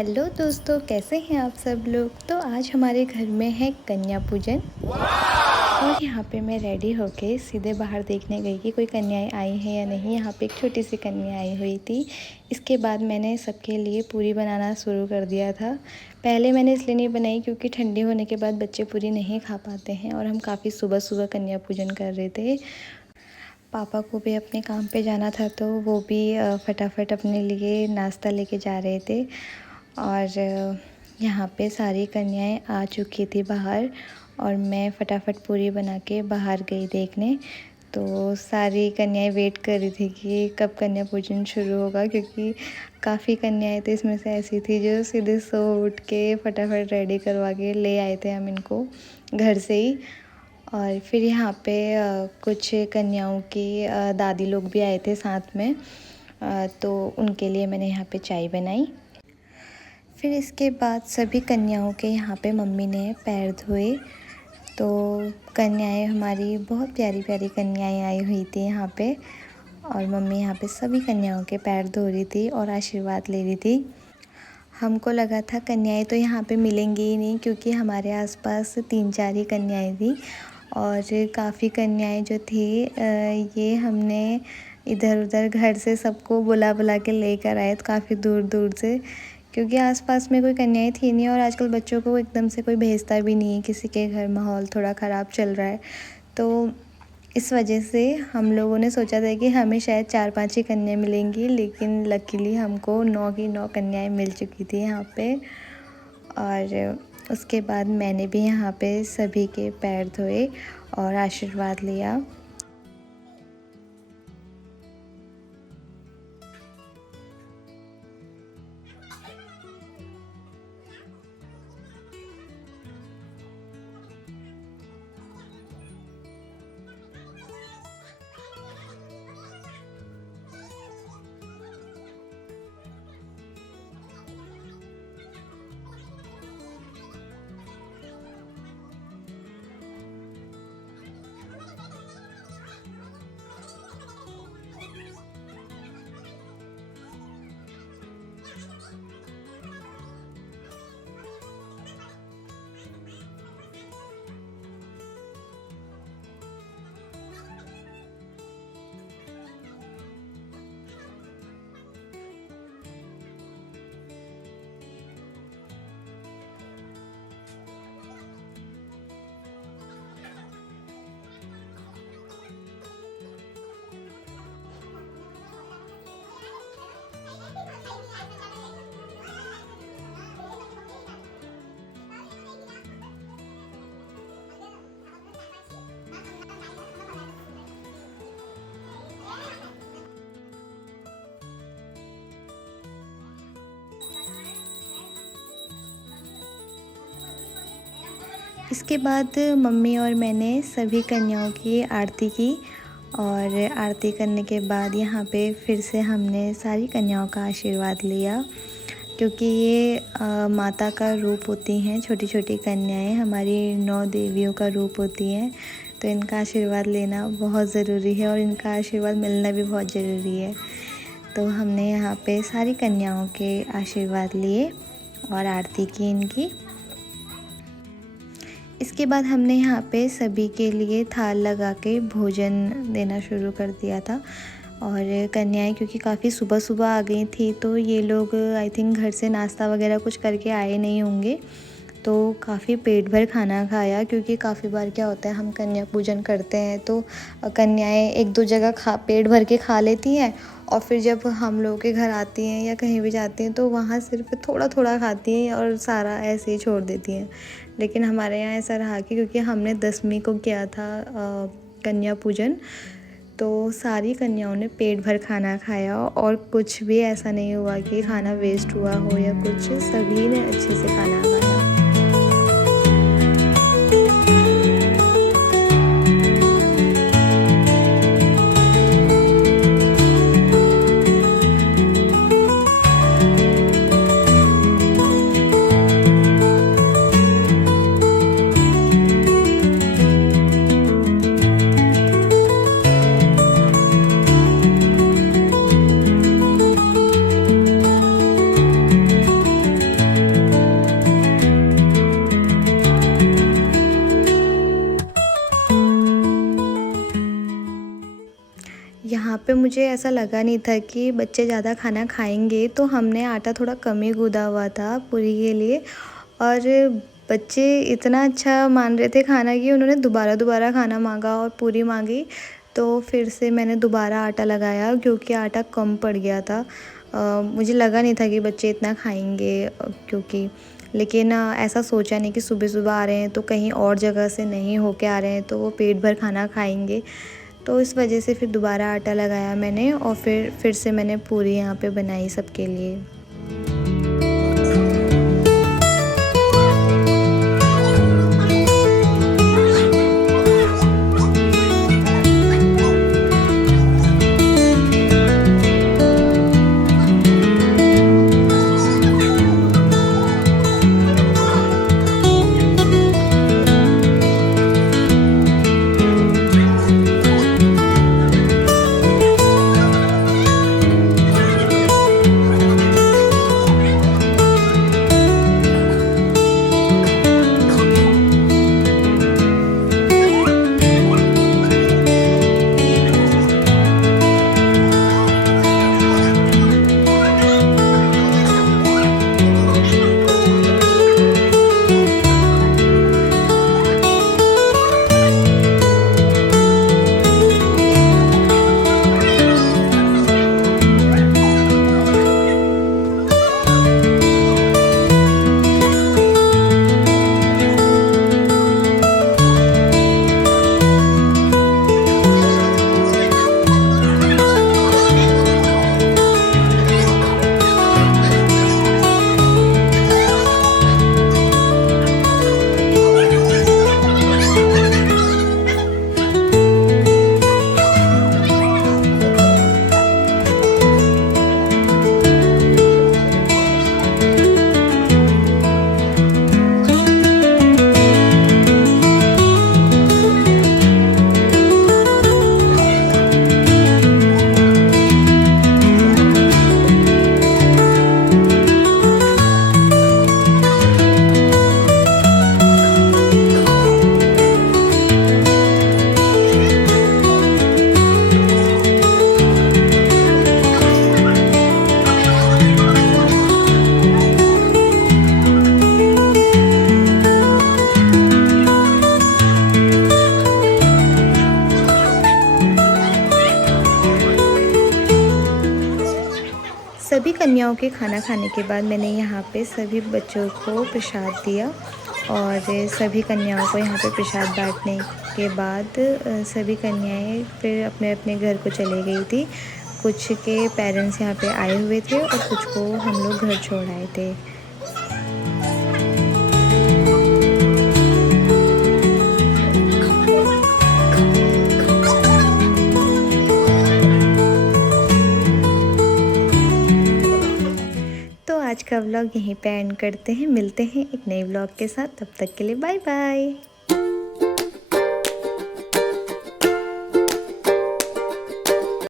Hello दोस्तों, कैसे हैं आप सब लोग। तो आज हमारे घर में है कन्या पूजन और यहाँ पे मैं रेडी होके सीधे बाहर देखने गई कि कोई कन्याएं आई हैं या नहीं। यहाँ पे एक छोटी सी कन्या आई हुई थी। इसके बाद मैंने सबके लिए पूरी बनाना शुरू कर दिया था। पहले मैंने इसलिए नहीं बनाई क्योंकि ठंडी होने के बाद बच्चे पूरी नहीं खा पाते हैं और हम काफ़ी सुबह सुबह कन्या पूजन कर रहे थे। पापा को भी अपने काम पे जाना था तो वो भी फटाफट अपने लिए नाश्ता लेके जा रहे थे। और यहाँ पे सारी कन्याएं आ चुकी थी बाहर और मैं फटाफट पूरी बना के बाहर गई देखने। तो सारी कन्याएं वेट कर रही थी कि कब कन्या पूजन शुरू होगा, क्योंकि काफ़ी कन्याएं तो इसमें से ऐसी थी जो सीधे सो उठ के फटाफट रेडी करवा के ले आए थे हम इनको घर से ही। और फिर यहाँ पे कुछ कन्याओं की दादी लोग भी आए थे साथ में, तो उनके लिए मैंने यहाँ पे चाय बनाई। फिर इसके बाद सभी कन्याओं के यहाँ पे मम्मी ने पैर धोए। तो कन्याएं हमारी बहुत प्यारी प्यारी कन्याएं आई हुई थी यहाँ पे और मम्मी यहाँ पे सभी कन्याओं के पैर धो रही थी और आशीर्वाद ले रही थी। हमको लगा था कन्याएं तो यहाँ पे मिलेंगी ही नहीं, क्योंकि हमारे आसपास 3-4 ही कन्याएं थी और काफ़ी कन्याएं जो थी ये हमने इधर उधर घर से सबको बुला बुला के लेकर आए, तो काफ़ी दूर दूर से, क्योंकि आसपास में कोई कन्याएं थी नहीं और आजकल बच्चों को एकदम से कोई भेजता भी नहीं है, किसी के घर माहौल थोड़ा ख़राब चल रहा है। तो इस वजह से हम लोगों ने सोचा था कि हमें शायद 4-5 ही कन्याएं मिलेंगी, लेकिन लकीली हमको 9 की 9 कन्याएं मिल चुकी थी यहाँ पे। और उसके बाद मैंने भी यहाँ पे सभी के पैर धोए और आशीर्वाद लिया। इसके बाद मम्मी और मैंने सभी कन्याओं की आरती की और आरती करने के बाद यहाँ पे फिर से हमने सारी कन्याओं का आशीर्वाद लिया, क्योंकि ये माता का रूप होती हैं। छोटी छोटी कन्याएं हमारी 9 देवियों का रूप होती हैं, तो इनका आशीर्वाद लेना बहुत ज़रूरी है और इनका आशीर्वाद मिलना भी बहुत ज़रूरी है। तो हमने यहाँ पे सारी कन्याओं के आशीर्वाद लिए और आरती की इनकी। इसके बाद हमने यहाँ पे सभी के लिए थाल लगा के भोजन देना शुरू कर दिया था। और कन्याएं क्योंकि काफ़ी सुबह सुबह आ गई थी, तो ये लोग आई थिंक घर से नाश्ता वगैरह कुछ करके आए नहीं होंगे, तो काफ़ी पेट भर खाना खाया। क्योंकि काफ़ी बार क्या होता है, हम कन्या पूजन करते हैं तो कन्याएं 1-2 जगह पेट भर के खा लेती हैं और फिर जब हम लोग के घर आती हैं या कहीं भी जाती हैं तो वहाँ सिर्फ थोड़ा थोड़ा खाती हैं और सारा ऐसे ही छोड़ देती हैं। लेकिन हमारे यहाँ ऐसा रहा कि क्योंकि हमने 10वीं को किया था कन्या पूजन, तो सारी कन्याओं ने पेट भर खाना खाया और कुछ भी ऐसा नहीं हुआ कि खाना वेस्ट हुआ हो या कुछ, सभी ने अच्छे से खाना खाया। पे मुझे ऐसा लगा नहीं था कि बच्चे ज़्यादा खाना खाएंगे, तो हमने आटा थोड़ा कम ही गूँधा हुआ था पूरी के लिए। और बच्चे इतना अच्छा मान रहे थे खाना कि उन्होंने दोबारा खाना मांगा और पूरी मांगी। तो फिर से मैंने दोबारा आटा लगाया क्योंकि आटा कम पड़ गया था। मुझे लगा नहीं था कि बच्चे इतना खाएंगे, क्योंकि लेकिन ऐसा सोचा नहीं कि सुबह आ रहे हैं तो कहीं और जगह से नहीं होके आ रहे हैं तो वो पेट भर खाना खाएंगे। तो इस वजह से फिर दोबारा आटा लगाया मैंने और फिर से मैंने पूरी यहाँ पे बनाई सबके लिए। सभी कन्याओं के खाना खाने के बाद मैंने यहाँ पे सभी बच्चों को प्रसाद दिया और सभी कन्याओं को यहाँ पे प्रसाद बांटने के बाद सभी कन्याएं फिर अपने अपने घर को चले गई थी। कुछ के पेरेंट्स यहाँ पे आए हुए थे और कुछ को हम लोग घर छोड़ आए थे। आज का व्लॉग यहीं पे एंड करते हैं। मिलते हैं एक नए व्लॉग के साथ, तब तक के लिए बाय बाय।